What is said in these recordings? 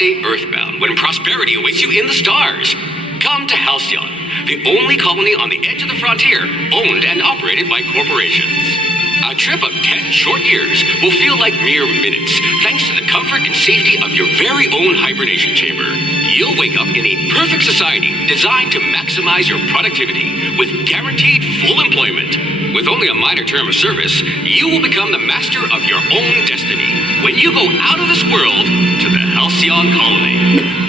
stay earthbound when prosperity awaits you in the stars. Come to Halcyon, the only colony on the edge of the frontier, owned and operated by corporations. A trip of 10 short years will feel like mere minutes, thanks to the comfort and safety of your very own hibernation chamber. You'll wake up in a perfect society designed to maximize your productivity with guaranteed full employment. With only a minor term of service, you will become the master of your own destiny when you go out of this world to the Halcyon Colony.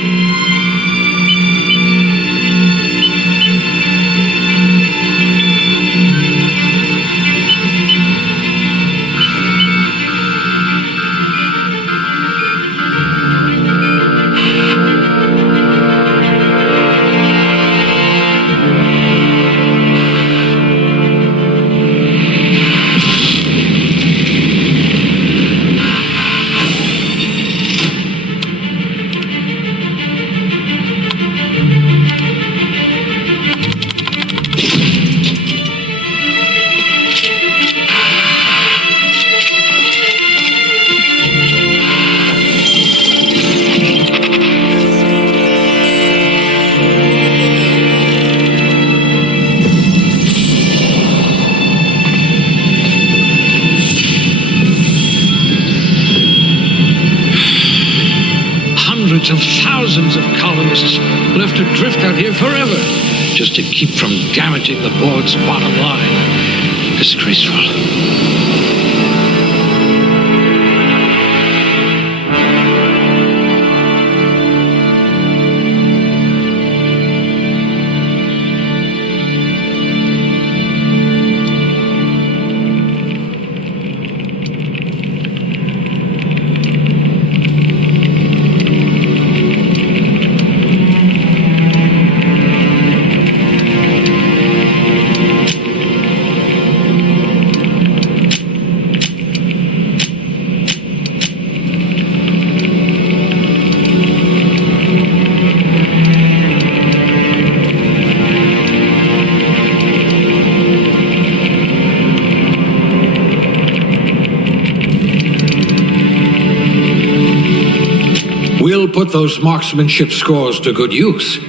Of thousands of colonists will have to drift out here forever just to keep from damaging the board's bottom line. Disgraceful. We'll put those marksmanship scores to good use.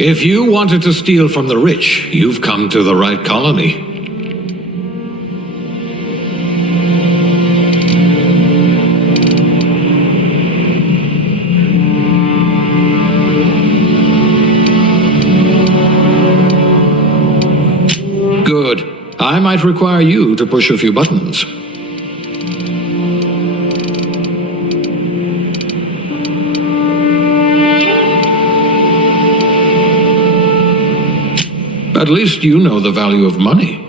If you wanted to steal from the rich, you've come to the right colony. Good. I might require you to push a few buttons. At least you know the value of money.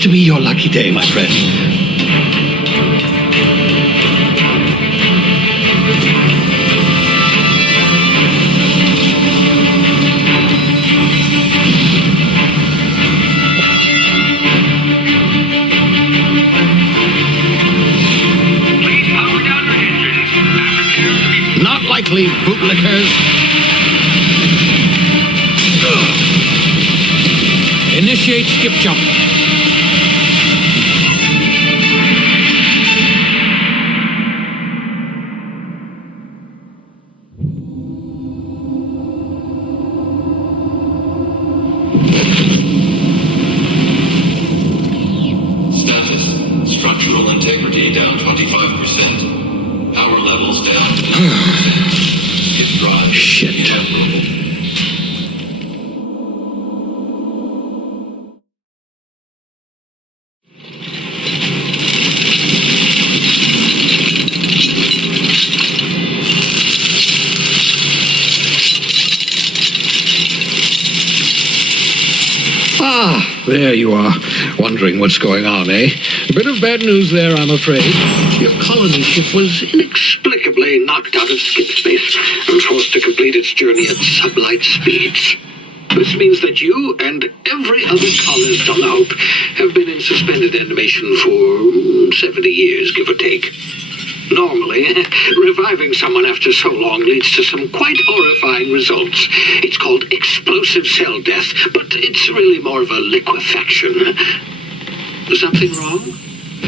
to be your lucky day, my friend. Please power down your engines. Not likely, bootlickers. Initiate skip jump. Status. Structural integrity down 25%. Power levels down to 90%. Hit drive. Shit. Inoperable. Ah, there you are. Wondering what's going on, eh? A bit of bad news there, I'm afraid. Your colony ship was inexplicably knocked out of skip space and forced to complete its journey at sublight speeds. This means that you and every other colonist on the Hope have been in suspended animation for 70 years, give or take. Normally, reviving someone after so long leads to some quite horrifying results. It's called explosive cell death, but it's really more of a liquefaction. Something wrong?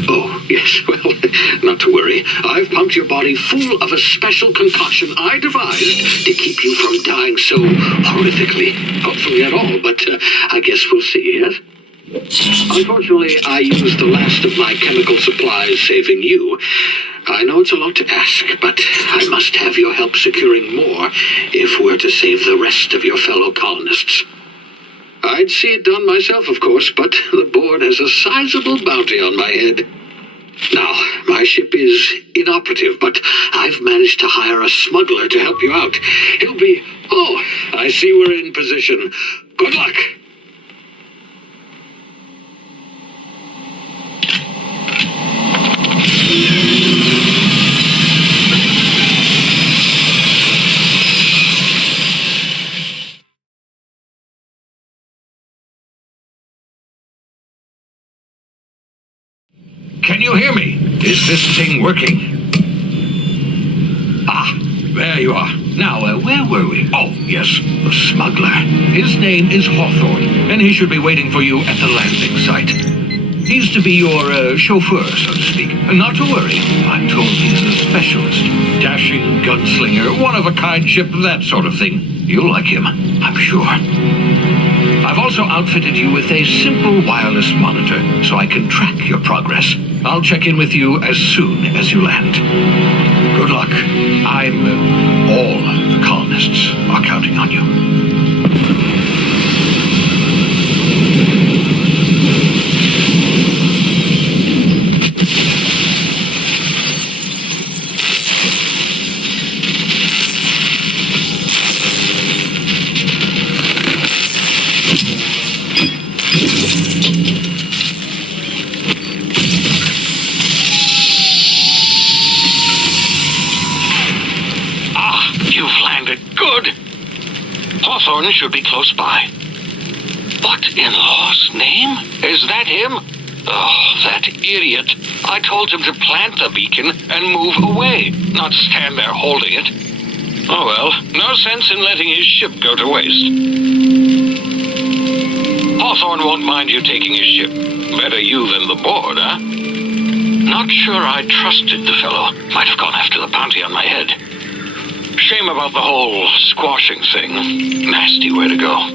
Oh, yes, well, not to worry. I've pumped your body full of a special concoction I devised to keep you from dying so horrifically. Hopefully at all, but I guess we'll see, yes? Unfortunately, I used the last of my chemical supplies saving you. I know it's a lot to ask, but I must have your help securing more if we're to save the rest of your fellow colonists. I'd see it done myself, of course, but the board has a sizable bounty on my head. Now, my ship is inoperative, but I've managed to hire a smuggler to help you out. He'll be... Oh, I see we're in position. Good luck! Can you hear me? Is this thing working? Ah, there you are. Now, where were we? Oh, yes, the smuggler. His name is Hawthorne, and he should be waiting for you at the landing site. He's to be your chauffeur, so to speak. Not to worry, I'm told he's a specialist. Dashing gunslinger, one-of-a-kind ship, that sort of thing. You'll like him, I'm sure. I've also outfitted you with a simple wireless monitor, so I can track your progress. I'll check in with you as soon as you land. Good luck. All the colonists are counting on you. Hawthorne should be close by. What in law's name? Is that him? Oh, that idiot. I told him to plant the beacon and move away, not stand there holding it. Oh well, no sense in letting his ship go to waste. Hawthorne won't mind you taking his ship. Better you than the board, huh? Not sure I trusted the fellow. Might have gone after the bounty on my head. Shame about the whole squashing thing. Nasty way to go.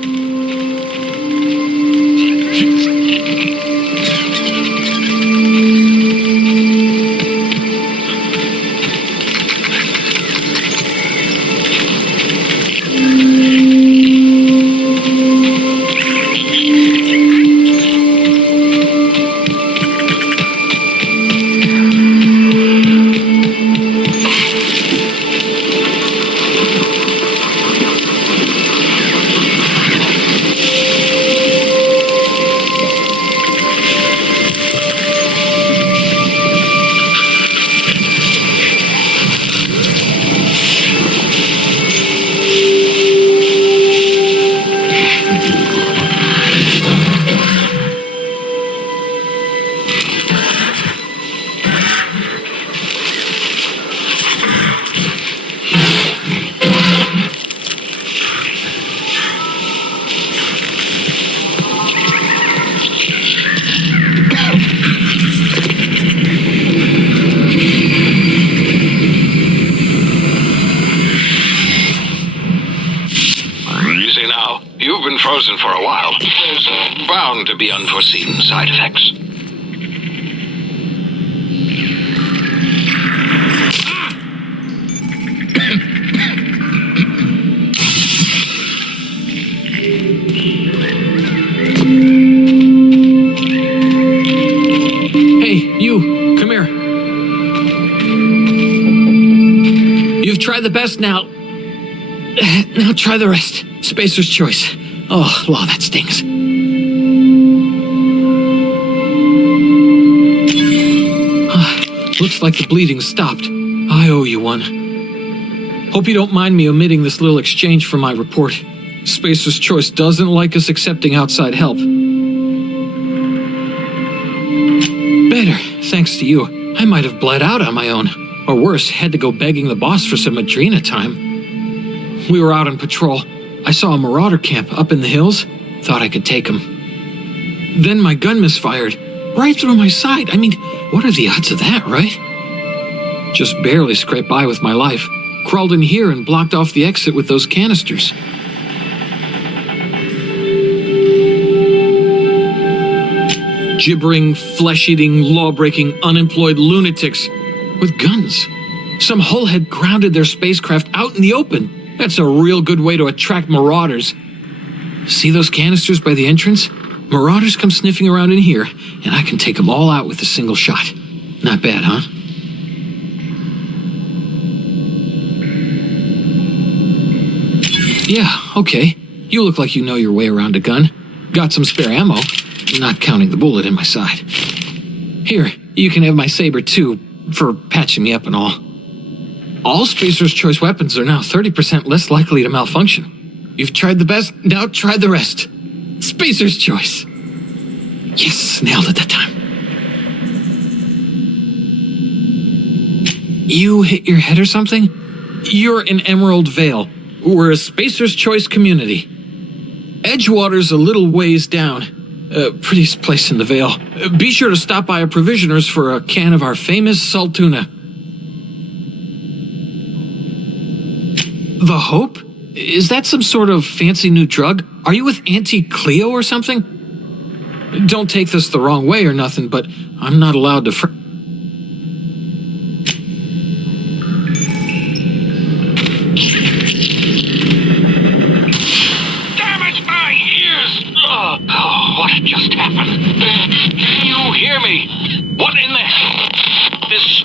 bound to be unforeseen side effects. Hey, you, come here. You've tried the best now. Now try the rest. Spacer's choice. Oh, law, that stings. Looks like the bleeding stopped. I owe you one. Hope you don't mind me omitting this little exchange from my report. Spacer's choice doesn't like us accepting outside help. Better, thanks to you. I might have bled out on my own. Or worse, had to go begging the boss for some Adrena time. We were out on patrol. I saw a marauder camp up in the hills. Thought I could take him. Then my gun misfired. Right through my side. I mean, what are the odds of that, right? Just barely scraped by with my life. Crawled in here and blocked off the exit with those canisters. Gibbering, flesh-eating, law-breaking, unemployed lunatics with guns. Some hullhead grounded their spacecraft out in the open. That's a real good way to attract marauders. See those canisters by the entrance? Marauders come sniffing around in here, and I can take them all out with a single shot. Not bad, huh? Yeah, okay. You look like you know your way around a gun. Got some spare ammo, not counting the bullet in my side. Here, you can have my saber too, for patching me up and all. All Spacer's choice weapons are now 30% less likely to malfunction. You've tried the best, now try the rest. Spacer's choice. Yes, nailed it that time. You hit your head or something? You're in Emerald Vale. We're a Spacer's choice community. Edgewater's a little ways down. Prettiest place in the Vale. Be sure to stop by our provisioners for a can of our famous salt tuna. The Hope? Is that some sort of fancy new drug? Are you with Auntie Cleo or something? Don't take this the wrong way or nothing, but I'm not allowed to Damn it, my ears! Oh, what just happened? Can you hear me? What in the hell? This...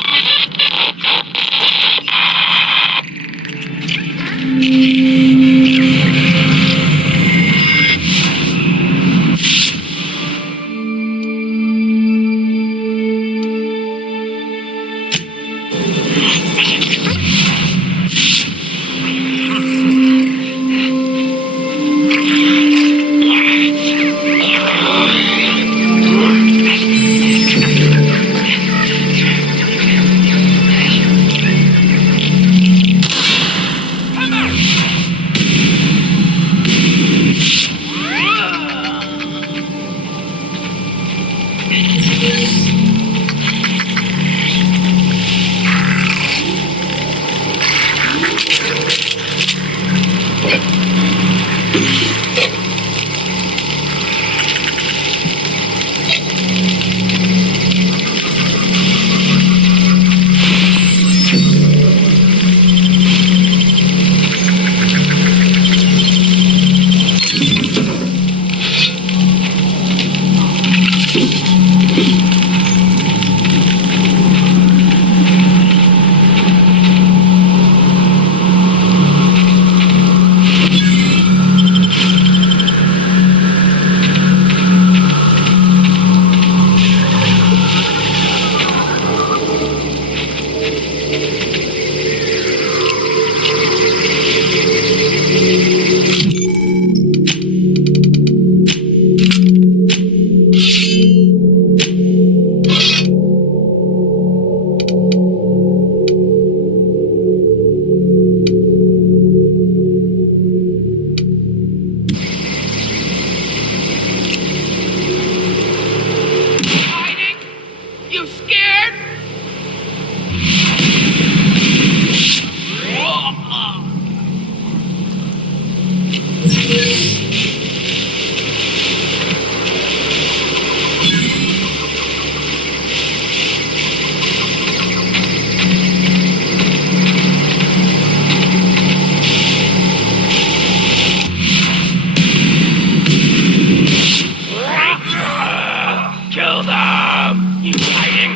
You hiding?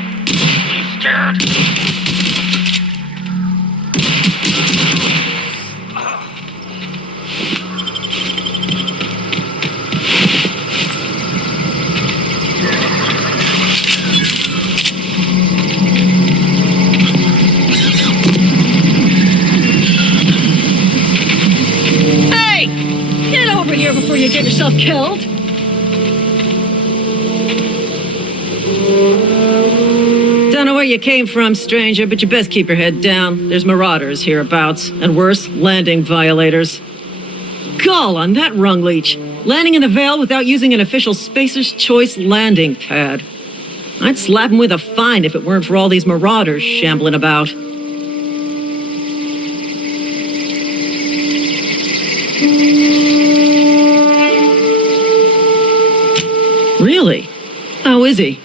You scared? Hey! Get over here before you get yourself killed! Don't know where you came from, stranger, but you best keep your head down. There's marauders hereabouts, and worse, landing violators. Gall on that rung leech! Landing in the Vale without using an official Spacer's Choice landing pad. I'd slap him with a fine if it weren't for all these marauders shambling about. Really? How is he?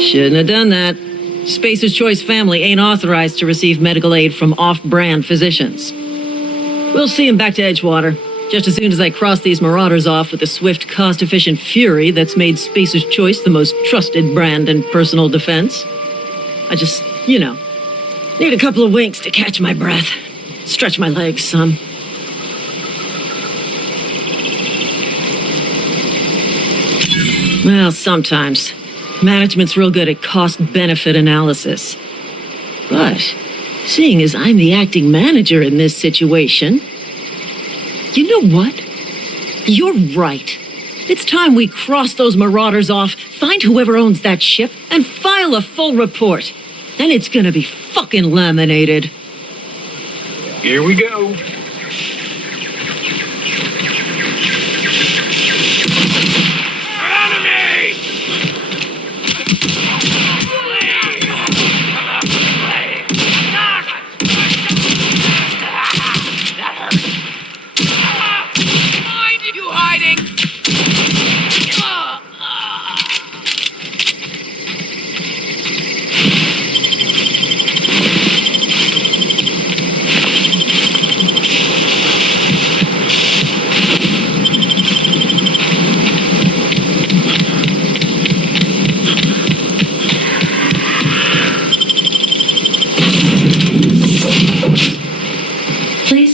Shouldn't have done that. Spacer's Choice family ain't authorized to receive medical aid from off-brand physicians. We'll see him back to Edgewater, just as soon as I cross these marauders off with the swift, cost-efficient fury that's made Spacer's Choice the most trusted brand in personal defense. I just, need a couple of winks to catch my breath. Stretch my legs some. Well, sometimes. Management's real good at cost-benefit analysis. But, seeing as I'm the acting manager in this situation, you know what? You're right. It's time we cross those marauders off, find whoever owns that ship, and file a full report. Then it's gonna be fucking laminated. Here we go.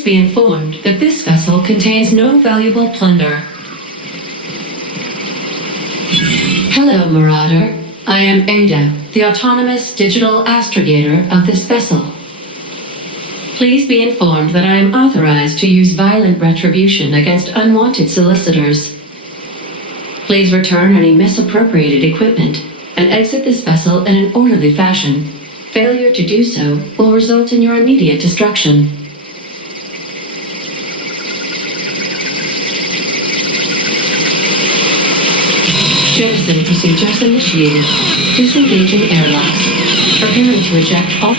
Be informed that this vessel contains no valuable plunder. Hello, Marauder. I am Ada, the autonomous digital astrogator of this vessel. Please be informed that I am authorized to use violent retribution against unwanted solicitors. Please return any misappropriated equipment and exit this vessel in an orderly fashion. Failure to do so will result in your immediate destruction. Jettison procedures initiated. Disengaging airlocks. Preparing to eject all...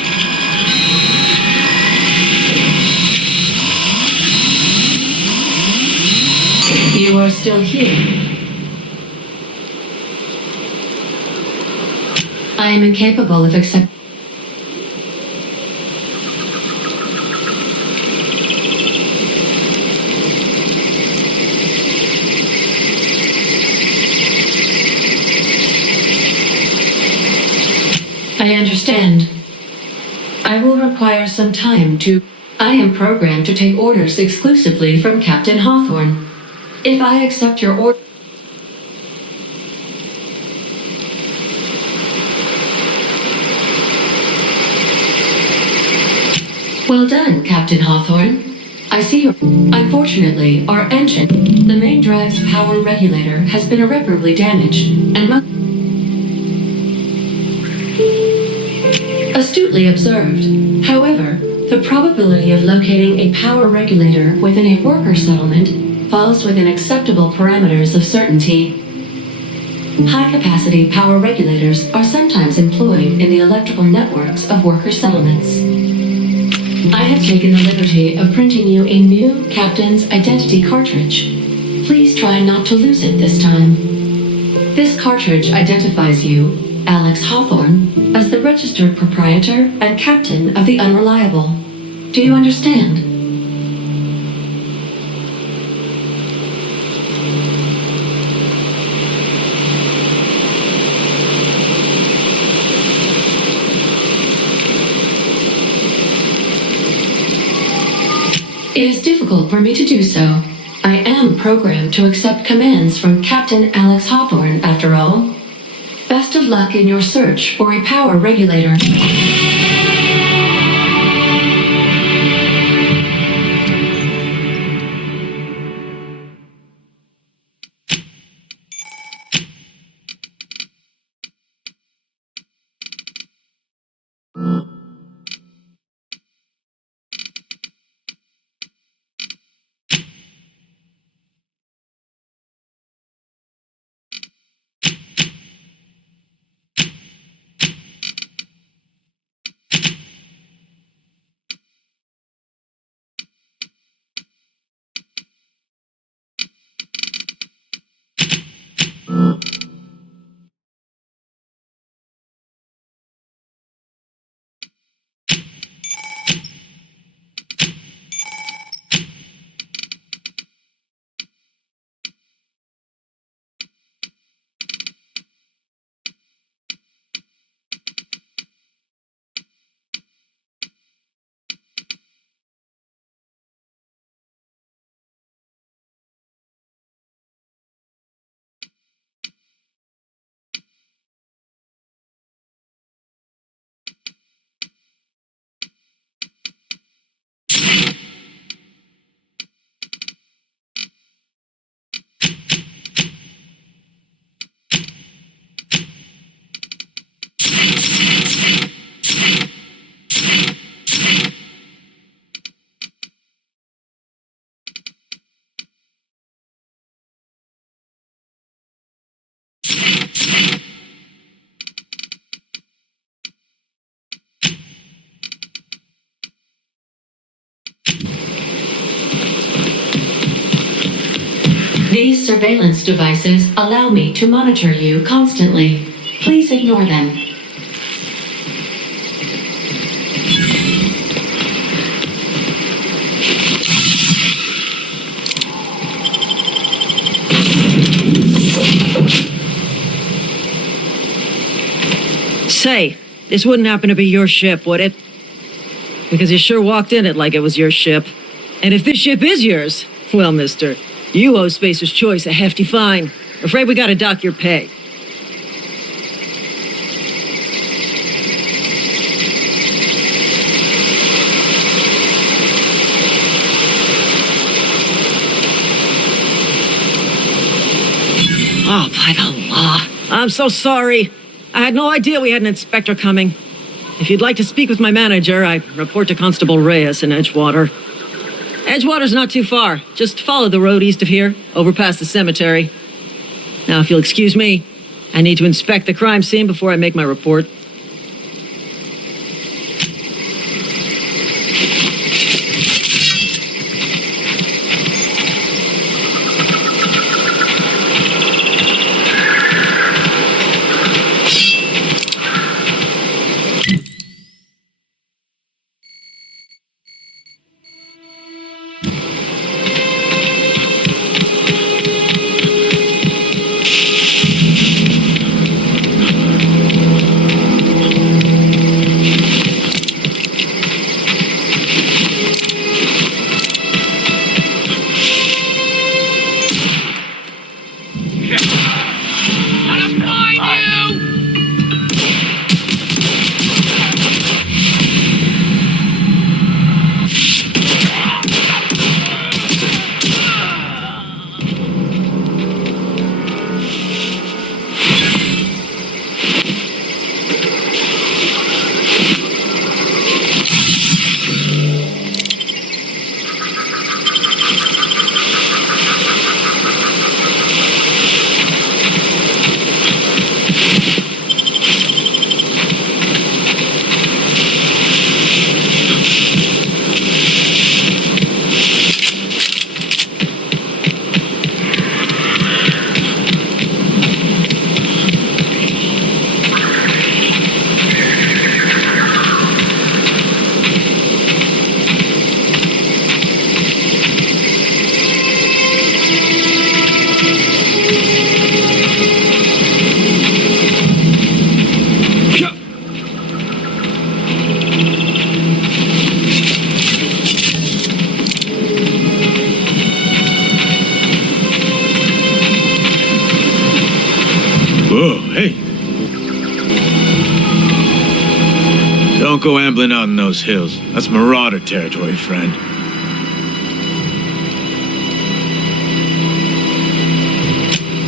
You are still here. I am incapable of accepting... I understand. I will require some time to... I am programmed to take orders exclusively from Captain Hawthorne. If I accept your order... Well done, Captain Hawthorne. I see your... Unfortunately, our engine, the main drive's power regulator, has been irreparably damaged, and must... Astutely observed. However, the probability of locating a power regulator within a worker settlement falls within acceptable parameters of certainty. High-capacity power regulators are sometimes employed in the electrical networks of worker settlements. I have taken the liberty of printing you a new Captain's Identity cartridge. Please try not to lose it this time. This cartridge identifies you, Alex Hawthorne, as the registered proprietor and captain of the Unreliable. Do you understand? It is difficult for me to do so. I am programmed to accept commands from Captain Alex Hawthorne, after all. Best of luck in your search for a power regulator. These surveillance devices allow me to monitor you constantly. Please ignore them. Say, this wouldn't happen to be your ship, would it? Because you sure walked in it like it was your ship. And if this ship is yours, well, mister, you owe Spacer's Choice a hefty fine. Afraid we gotta dock your pay. Oh, by the law. I'm so sorry. I had no idea we had an inspector coming. If you'd like to speak with my manager, I report to Constable Reyes in Edgewater. Edgewater's not too far. Just follow the road east of here, over past the cemetery. Now, if you'll excuse me, I need to inspect the crime scene before I make my report. hey. Don't go ambling out in those hills. That's marauder territory, friend.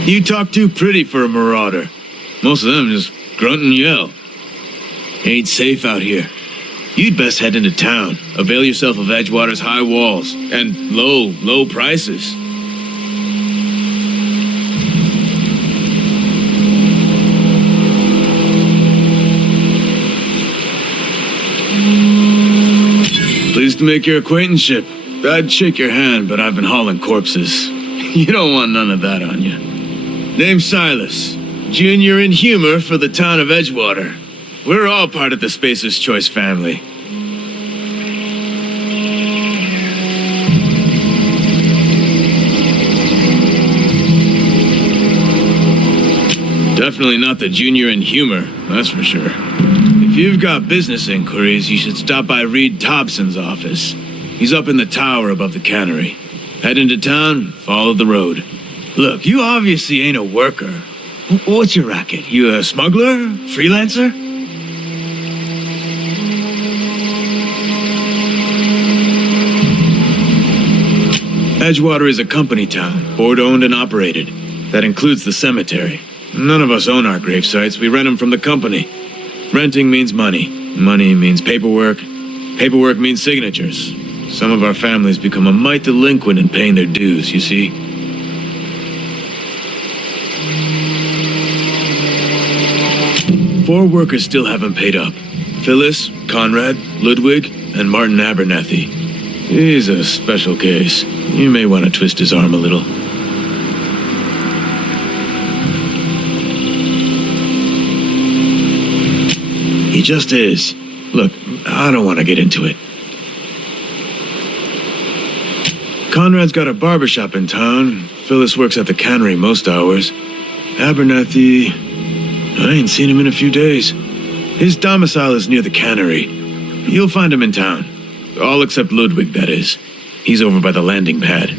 You talk too pretty for a marauder. Most of them just grunt and yell. Ain't safe out here. You'd best head into town. Avail yourself of Edgewater's high walls and low prices. Pleased to make your acquaintanceship. I'd shake your hand, but I've been hauling corpses. You don't want none of that on you. Name's Silas. Junior in humor for the town of Edgewater. We're all part of the Spacer's Choice family. Definitely not the junior in humor, that's for sure. If you've got business inquiries, you should stop by Reed Thompson's office. He's up in the tower above the cannery. Head into town, follow the road. Look, you obviously ain't a worker. What's your racket? You a smuggler? Freelancer? Edgewater is a company town, board-owned and operated. That includes the cemetery. None of us own our grave sites. We rent them from the company. Renting means money. Money means paperwork. Paperwork means signatures. Some of our families become a mite delinquent in paying their dues, you see. Four workers still haven't paid up. Phyllis, Conrad, Ludwig, and Martin Abernathy. He's a special case. You may want to twist his arm a little. He just is. Look, I don't want to get into it. Conrad's got a barbershop in town. Phyllis works at the cannery most hours. Abernathy, I ain't seen him in a few days. His domicile is near the cannery. You'll find him in town. All except Ludwig, that is. He's over by the landing pad.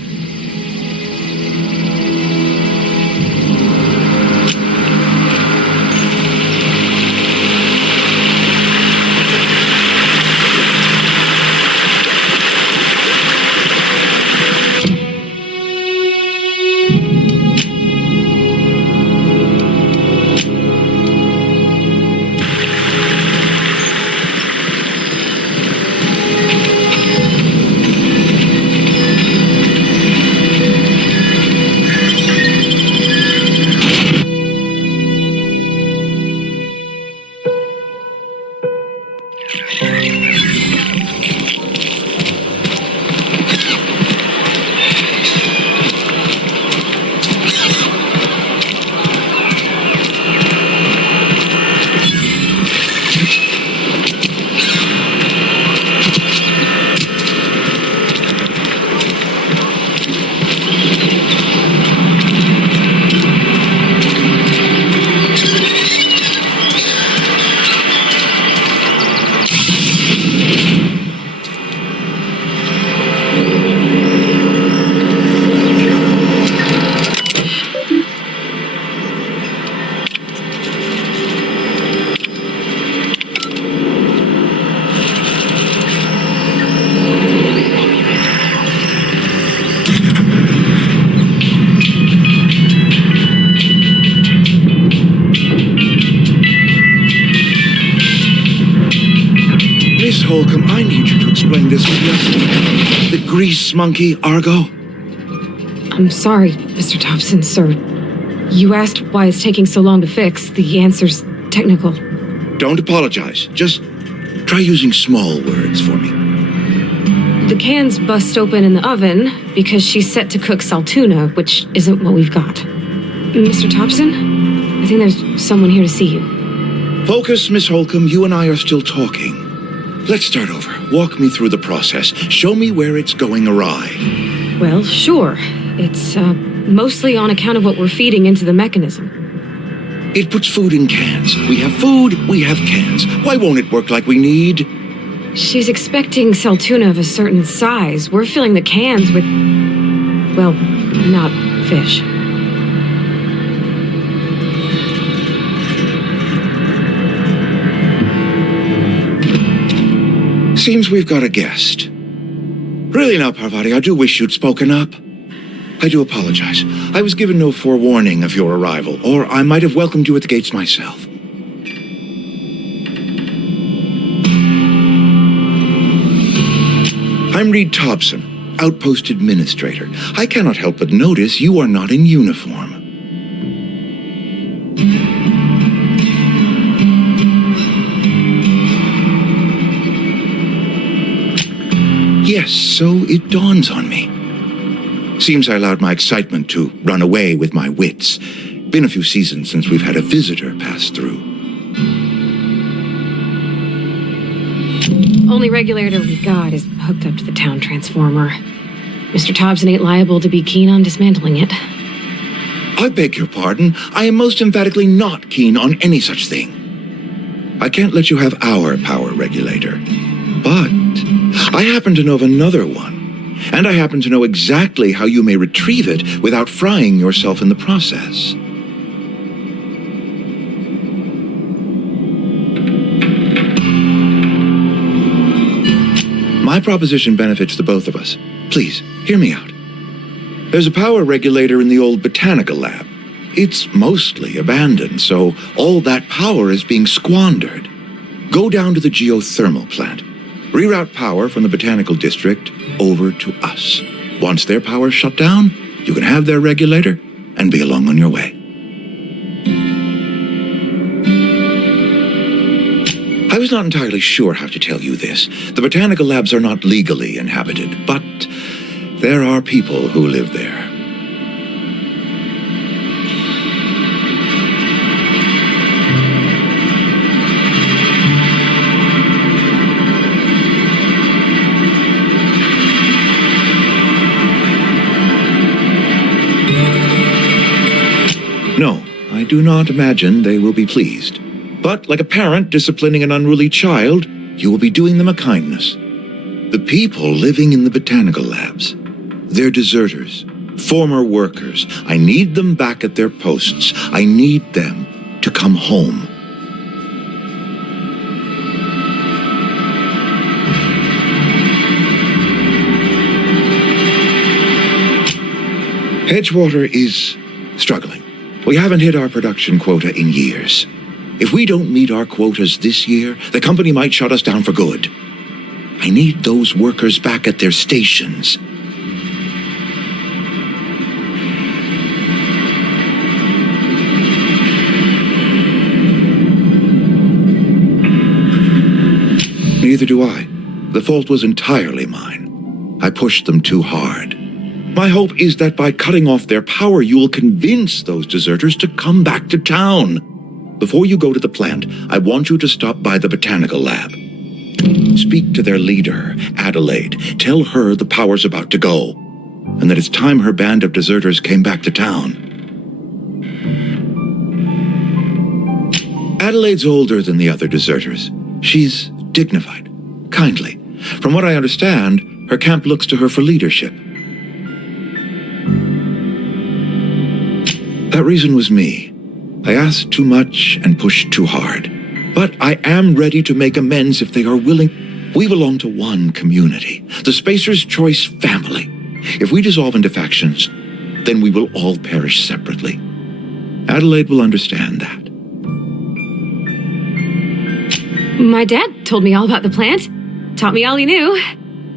Holcomb, I need you to explain this with us. The grease monkey, Argo? I'm sorry, Mr. Thompson, sir. You asked why it's taking so long to fix. The answer's technical. Don't apologize. Just try using small words for me. The cans bust open in the oven because she's set to cook saltuna, which isn't what we've got. Mr. Thompson, I think there's someone here to see you. Focus, Miss Holcomb. You and I are still talking. Let's start over. Walk me through the process. Show me where it's going awry. Well, sure. It's mostly on account of what we're feeding into the mechanism. It puts food in cans. We have food, we have cans. Why won't it work like we need? She's expecting saltuna of a certain size. We're filling the cans with, well, not fish. Seems we've got a guest. Really now, Parvati, I do wish you'd spoken up. I do apologize. I was given no forewarning of your arrival, or I might have welcomed you at the gates myself. I'm Reed Thompson, Outpost Administrator. I cannot help but notice you are not in uniform. Yes, so it dawns on me. Seems I allowed my excitement to run away with my wits. Been a few seasons since we've had a visitor pass through. Only regulator we got is hooked up to the town transformer. Mr. Thompson ain't liable to be keen on dismantling it. I beg your pardon. I am most emphatically not keen on any such thing. I can't let you have our power regulator. But I happen to know of another one. And I happen to know exactly how you may retrieve it without frying yourself in the process. My proposition benefits the both of us. Please, hear me out. There's a power regulator in the old botanical lab. It's mostly abandoned, so all that power is being squandered. Go down to the geothermal plant. Reroute power from the botanical district over to us. Once their power's shut down, you can have their regulator and be along on your way. I was not entirely sure how to tell you this. The botanical labs are not legally inhabited, but there are people who live there. No, I do not imagine they will be pleased. But like a parent disciplining an unruly child, you will be doing them a kindness. The people living in the botanical labs, they're deserters, former workers. I need them back at their posts. I need them to come home. Edgewater is struggling. We haven't hit our production quota in years. If we don't meet our quotas this year, the company might shut us down for good. I need those workers back at their stations. Neither do I. The fault was entirely mine. I pushed them too hard. My hope is that by cutting off their power, you will convince those deserters to come back to town. Before you go to the plant, I want you to stop by the botanical lab. Speak to their leader, Adelaide. Tell her the power's about to go, and that it's time her band of deserters came back to town. Adelaide's older than the other deserters. She's dignified, kindly. From what I understand, her camp looks to her for leadership. That reason was me. I asked too much and pushed too hard. But I am ready to make amends if they are willing. We belong to one community, the Spacer's Choice family. If we dissolve into factions, then we will all perish separately. Adelaide will understand that. My dad told me all about the plant. Taught me all he knew.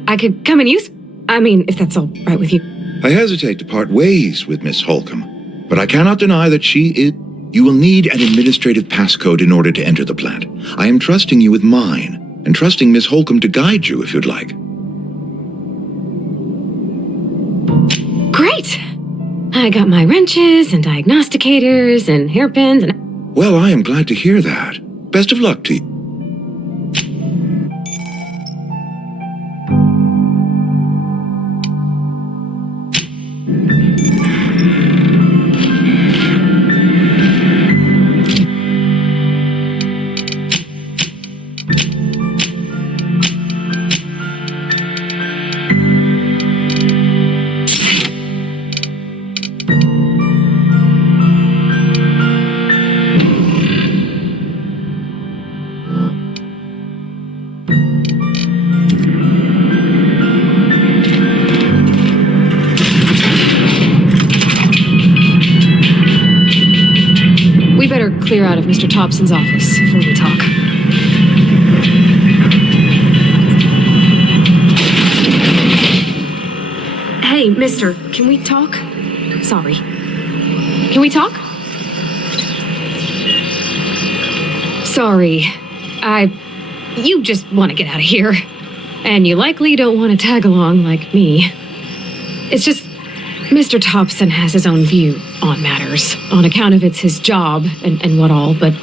I could come and use... I mean, if that's all right with you. I hesitate to part ways with Miss Holcomb, but I cannot deny that she is... You will need an administrative passcode in order to enter the plant. I am trusting you with mine, and trusting Miss Holcomb to guide you if you'd like. Great! I got my wrenches and diagnosticators and hairpins and... Well, I am glad to hear that. Best of luck to you. better clear out of Mr. Thompson's office before we talk. Hey, mister, can we talk? Sorry. Can we talk? Sorry. You just want to get out of here. And you likely don't want to tag along like me. It's just, Mr. Thompson has his own view on matters, on account of it's his job and what all, but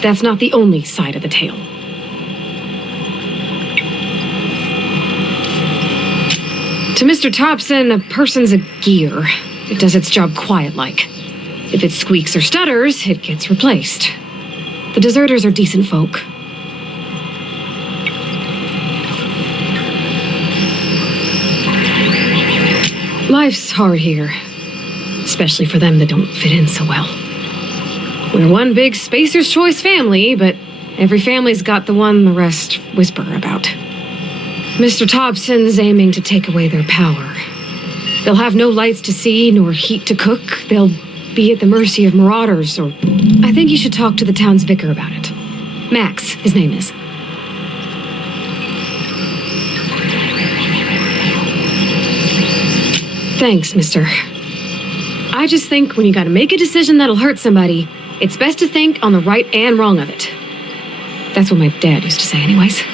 that's not the only side of the tale. To Mr. Thompson, a person's a gear. It does its job quiet-like. If it squeaks or stutters, it gets replaced. The deserters are decent folk. Life's hard here, especially for them that don't fit in so well. We're one big Spacer's Choice family, but every family's got the one the rest whisper about. Mr. Thompson's aiming to take away their power. They'll have no lights to see, nor heat to cook. They'll be at the mercy of marauders, or... I think you should talk to the town's vicar about it. Max, his name is. Thanks, mister. I just think when you gotta make a decision that'll hurt somebody, it's best to think on the right and wrong of it. That's what my dad used to say anyways.